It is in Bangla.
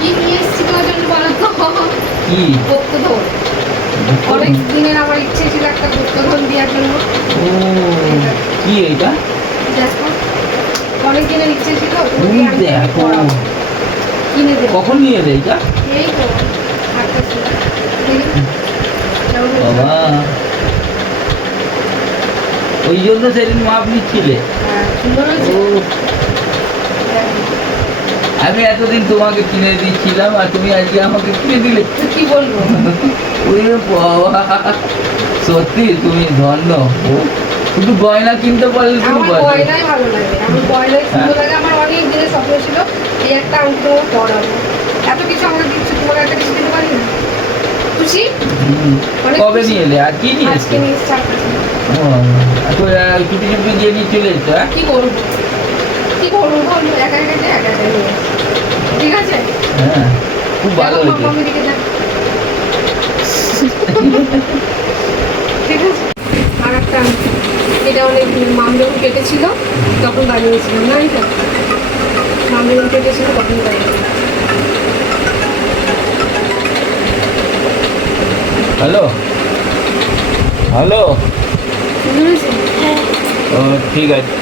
কি নিয়ে এসেছি তোমার জন্য বলো তো? কি গুপ্তধন। অনেক দিনের আমার ইচ্ছে ছিল একটা গুপ্তধন দেওয়ার জন্য। ও কি এটা? দেখো অনেক দিনের ইচ্ছে ছিল তোমাকে আমি দেখো পড়াবো, কিনে দেবো। কখন নিয়ে এলে এটা? এই তো হাঁটতে ছিল। বাবা ওই জন্য সেদিন মাপ নিচ্ছিলে। হ্যাঁ সুন্দর হয়েছে। ও আমি এতদিন তোমাকে কিনে দিচ্ছিলাম আর তুমি আজকে আমাকে কিনে দিলে। কি বলবো? ওরে বাবা সত্যি তুমি ধন্য। ও শুধু গয়না কিনতে পারলে তুমি আমার গয়নাই ভালো লাগে, আমার গয়নাই সুন্দর লাগে। আমার অনেক দিনের স্বপ্ন ছিল এই একটা আংটি তোমাকে পরাবো। এত কিছু আমাকে দিচ্ছ, তোমাকে একটা কিছু দিতে পারি না? খুশি? অনেক কবে খুশি। নিয়ে এলে আর কি নিয়ে আজকে এসছো? নিয়ে এসছি আপনার জন্য। চুপি চুপি গিয়ে নিয়ে চলে এসছো? কি করবো, কি করবো বলবো? একা একা যে একা একা নিয়ে এসছি। ঠিক আছে? হ্যাঁ খুব ভালো দেখো হয়েছে। মাম্মার দিকে দেখ। ঠিক আছে। আর একটা আংটি, এটা অনেক মাম যখন কেটেছিল তখন বানিয়েছিলাম না, এটা মাম যখন কেটেছিল তখন বানিয়েছিলাম। হ্যালো হ্যালো সুন্দর হয়েছে? ও ঠিক আছে।